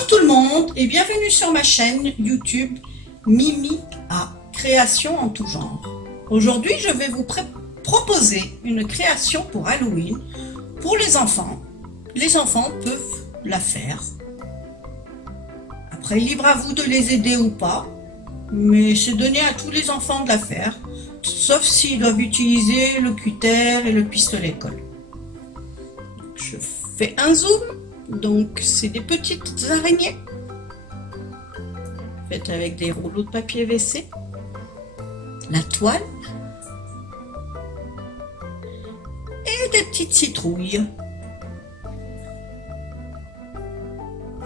Bonjour tout le monde et bienvenue sur ma chaîne YouTube Mimi A, création en tout genre. Aujourd'hui, je vais vous proposer une création pour Halloween pour les enfants. Les enfants peuvent la faire. Après, libre à vous de les aider ou pas, mais c'est donné à tous les enfants de la faire, sauf s'ils doivent utiliser le cutter et le pistolet colle. Je fais un zoom. Donc, c'est des petites araignées faites avec des rouleaux de papier WC, la toile et des petites citrouilles.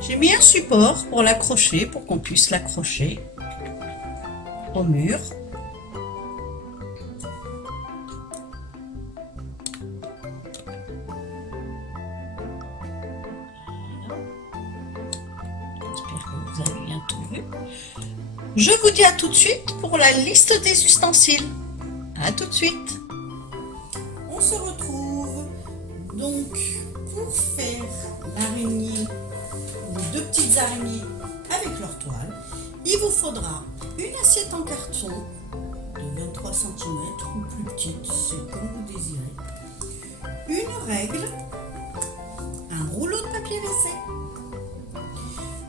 J'ai mis un support pour l'accrocher, pour qu'on puisse l'accrocher au mur. Vous avez bien tout vu. Je vous dis à tout de suite pour la liste des ustensiles. À tout de suite. On se retrouve donc pour faire l'araignée, les deux petites araignées avec leur toile. Il vous faudra une assiette en carton de 23 cm ou plus petite, c'est comme vous désirez. Une règle, un rouleau de papier WC,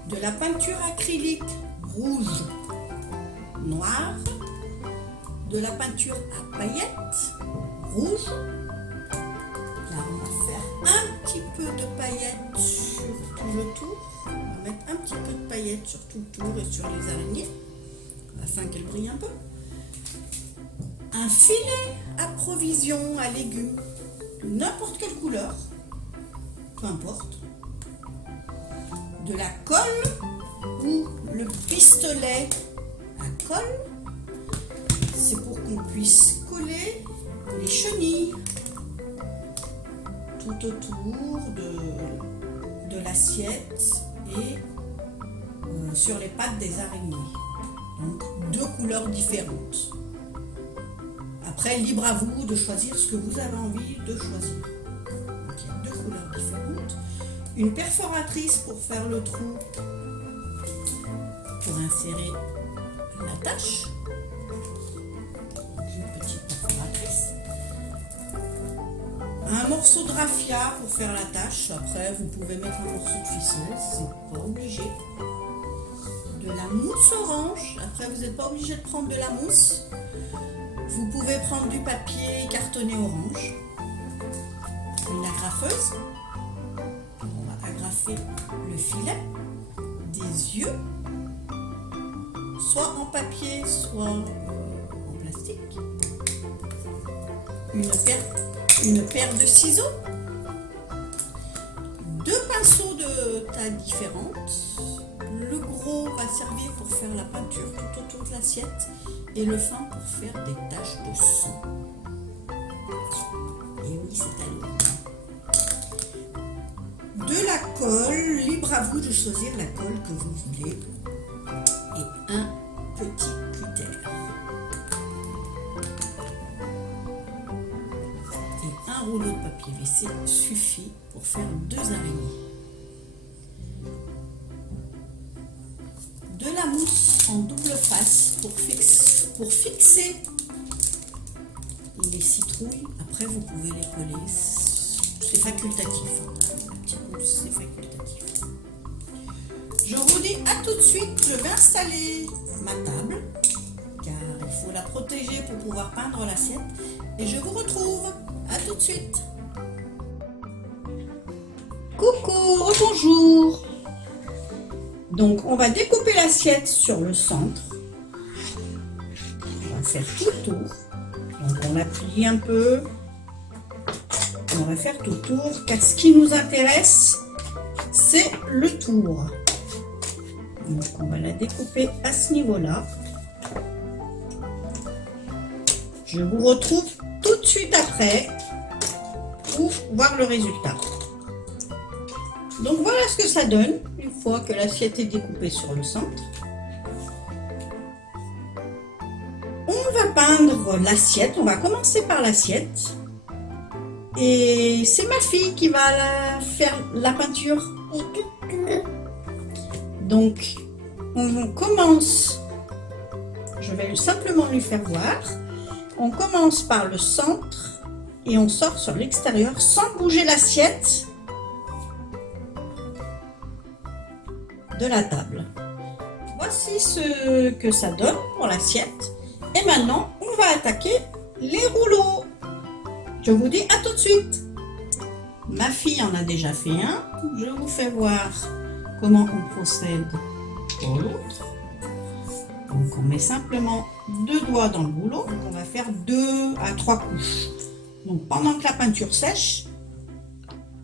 de la peinture acrylique rouge, noire, de la peinture à paillettes rouge. Là, on va faire un petit peu de paillettes sur tout le tour. On va mettre un petit peu de paillettes sur tout le tour et sur les araignées, afin qu'elles brillent un peu. Un filet à provision à légumes, de n'importe quelle couleur, peu importe. De la colle ou le pistolet à colle, c'est pour qu'on puisse coller les chenilles tout autour de l'assiette et sur les pattes des araignées. Donc deux couleurs différentes. Après, libre à vous de choisir ce que vous avez envie de choisir. Donc, il y a deux couleurs différentes. Une perforatrice pour faire le trou, pour insérer la tâche, une petite perforatrice, un morceau de raffia pour faire la tâche. Après, vous pouvez mettre un morceau de ficelle, c'est pas obligé. De la mousse orange. Après, vous n'êtes pas obligé de prendre de la mousse. Vous pouvez prendre du papier cartonné orange, une agrafeuse. Le filet, des yeux, soit en papier, soit en plastique, une paire de ciseaux, deux pinceaux de taille différentes. Le gros va servir pour faire la peinture tout autour de l'assiette et le fin pour faire des taches de sang. Et oui, c'est Halloween. De la colle, libre à vous de choisir la colle que vous voulez, et un petit cutter. Et un rouleau de papier WC suffit pour faire deux araignées. De la mousse en double face pour fixer les citrouilles. Après, vous pouvez les coller, c'est facultatif. C'est facultatif. Je vous dis à tout de suite. Je vais installer ma table car il faut la protéger pour pouvoir peindre l'assiette et je vous retrouve à tout de suite. Coucou, bonjour. Donc on va découper l'assiette sur le centre. On va faire tout le tour. Donc on appuie un peu. On va faire tout le tour car ce qui nous intéresse c'est le tour. Donc on va la découper à ce niveau là. Je vous retrouve tout de suite après pour voir le résultat. Donc voilà ce que ça donne une fois que l'assiette est découpée sur le centre. On va peindre l'assiette, on va commencer par l'assiette. Et c'est ma fille qui va faire la peinture. Donc, on commence, je vais simplement lui faire voir, on commence par le centre et on sort sur l'extérieur sans bouger l'assiette de la table. Voici ce que ça donne pour l'assiette. Et maintenant, on va attaquer les rouleaux. Je vous dis à tout de suite. Ma fille en a déjà fait un. Je vous fais voir comment on procède pour l'autre. Donc on met simplement 2 doigts dans le rouleau. Donc on va faire 2 à 3 couches. Donc pendant que la peinture sèche,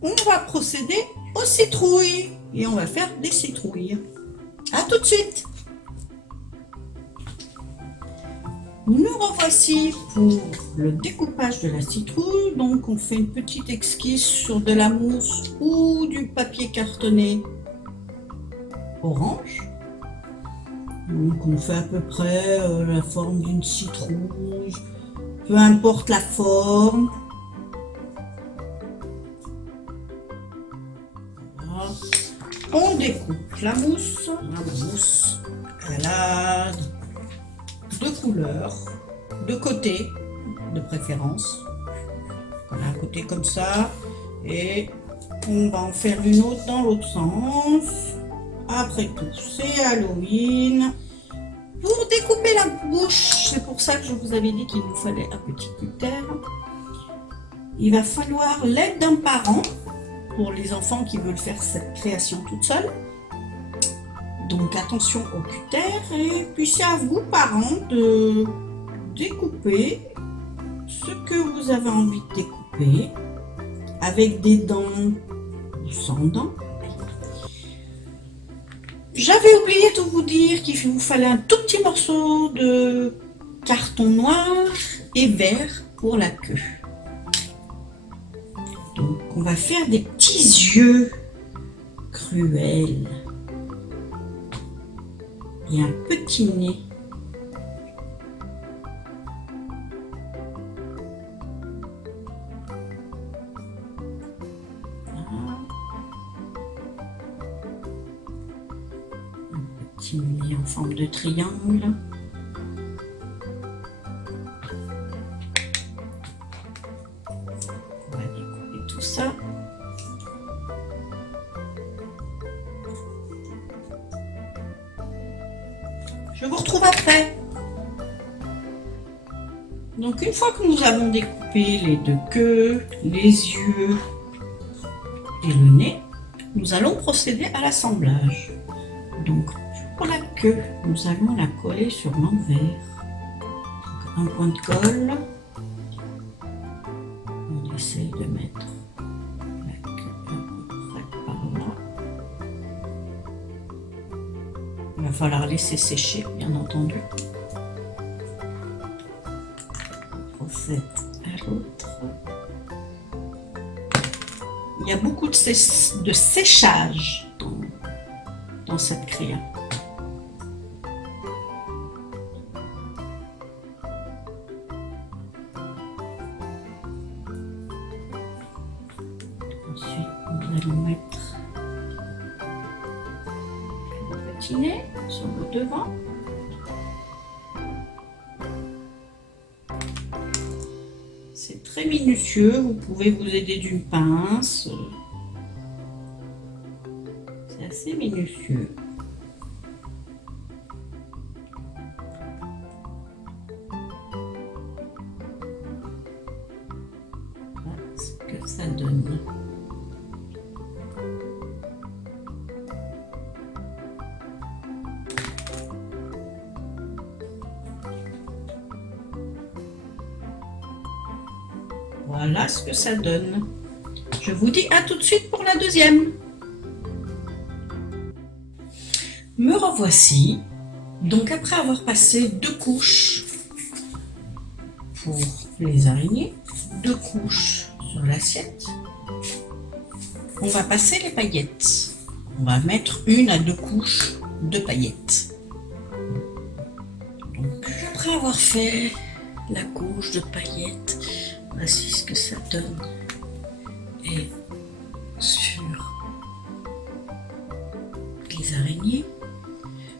on va procéder aux citrouilles. Et on va faire des citrouilles. À tout de suite. Nous revoici pour le découpage de la citrouille. Donc on fait une petite esquisse sur de la mousse ou du papier cartonné orange. Donc on fait à peu près la forme d'une citrouille, peu importe la forme. Voilà. On découpe la mousse. La mousse, elle a 2 couleurs, 2 côtés de préférence. Voilà, un côté comme ça et on va en faire une autre dans l'autre sens. Après tout, c'est Halloween. Pour découper la bouche, c'est pour ça que je vous avais dit qu'il nous fallait un petit cutter. Il va falloir l'aide d'un parent pour les enfants qui veulent faire cette création toute seule. Donc attention au cutter et puis c'est à vous parents de découper ce que vous avez envie de découper avec des dents ou sans dents. J'avais oublié de vous dire qu'il vous fallait un tout petit morceau de carton noir et vert pour la queue. Donc on va faire des petits yeux cruels. Et un petit nez. Voilà. Un petit nez en forme de triangle. On va découper tout ça. Je vous retrouve après. Donc une fois que nous avons découpé les 2 queues, les yeux et le nez, nous allons procéder à l'assemblage. Donc pour la queue, nous allons la coller sur l'envers. Un point de colle. On essaye de mettre la queue à peu près par là. Il va falloir laisser sécher, bien entendu. On procède à l'autre. Il y a beaucoup de séchage dans cette créa. Ensuite, nous allons mettre le petit nez sur le devant. C'est très minutieux, vous pouvez vous aider d'une pince. C'est assez minutieux. Voilà ce que ça donne. Voilà ce que ça donne. Je vous dis à tout de suite pour la deuxième. Me revoici. Donc après avoir passé 2 couches pour les araignées, 2 couches sur l'assiette, on va passer les paillettes. On va mettre 1 à 2 couches de paillettes. Donc après avoir fait la couche de paillettes, voici ce que ça donne. Et sur les les araignées.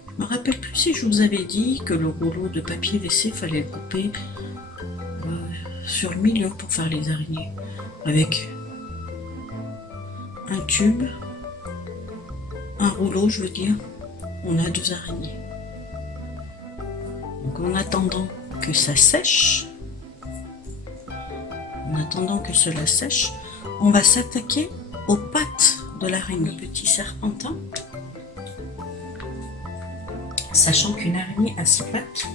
Je me rappelle plus si je vous avais dit que le rouleau de papier WC fallait le couper sur le milieu pour faire les araignées. Avec un tube, un rouleau je veux dire, on a 2 araignées. Donc en attendant que ça sèche, cela sèche, on va s'attaquer aux pattes de l'araignée. Le petit serpentin, sachant qu'une araignée a 6 pattes,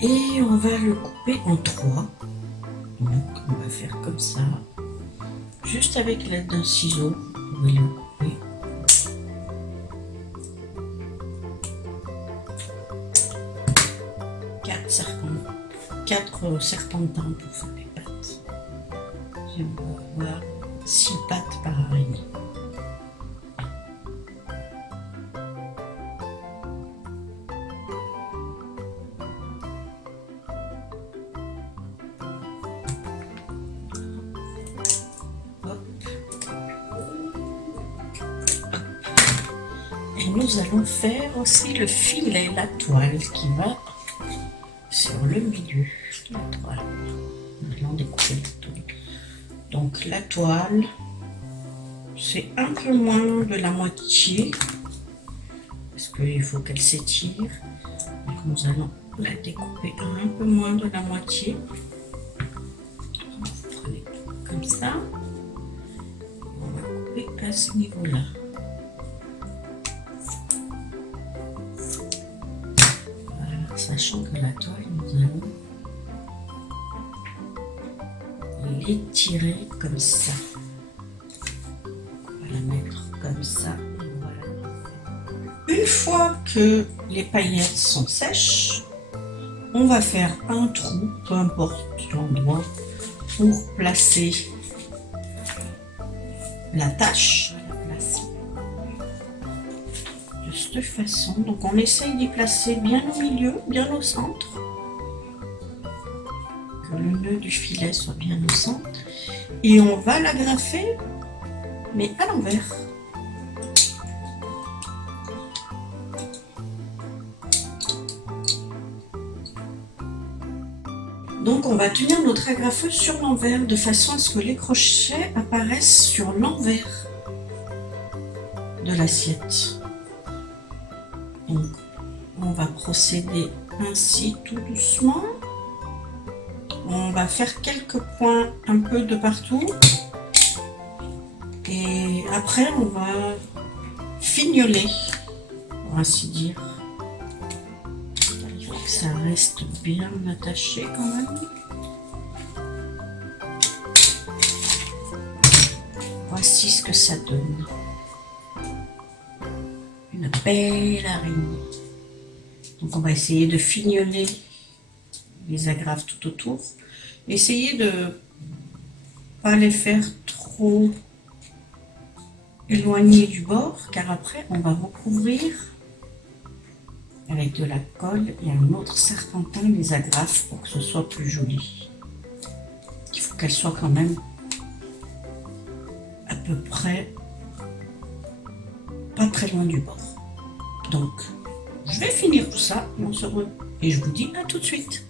et on va le couper en 3. Donc on va faire comme ça, juste avec l'aide d'un ciseau, vous pouvez le couper. Quatre serpentins pour faire les pattes. Et on va avoir 6 pattes par araignée. Et nous allons faire aussi le filet, la toile qui va sur le milieu de la toile. Nous allons découper la toile. Donc la toile, c'est un peu moins de la moitié, parce qu'il faut qu'elle s'étire. Donc nous allons la découper un peu moins de la moitié. Vous prenez comme ça. On va couper à ce niveau-là. Sachant que la toile, nous allons l'étirer comme ça. On va la mettre comme ça. Une fois que les paillettes sont sèches, on va faire un trou, peu importe l'endroit, pour placer la tâche. De cette façon, donc on essaye d'y placer bien au milieu, bien au centre, que le nœud du filet soit bien au centre, et on va l'agrafer mais à l'envers. Donc on va tenir notre agrafeuse sur l'envers de façon à ce que les crochets apparaissent sur l'envers de l'assiette. Donc, on va procéder ainsi tout doucement. On va faire quelques points un peu de partout. Et après, on va fignoler, pour ainsi dire. Il faut que ça reste bien attaché quand même. Voici ce que ça donne. Une belle araignée. Donc on va essayer de fignoler les agrafes tout autour. Essayez de pas les faire trop éloignés du bord, car après on va recouvrir avec de la colle et un autre serpentin les agrafes pour que ce soit plus joli. Il faut qu'elles soient quand même à peu près pas très loin du bord. Donc, je vais finir tout ça et je vous dis à tout de suite.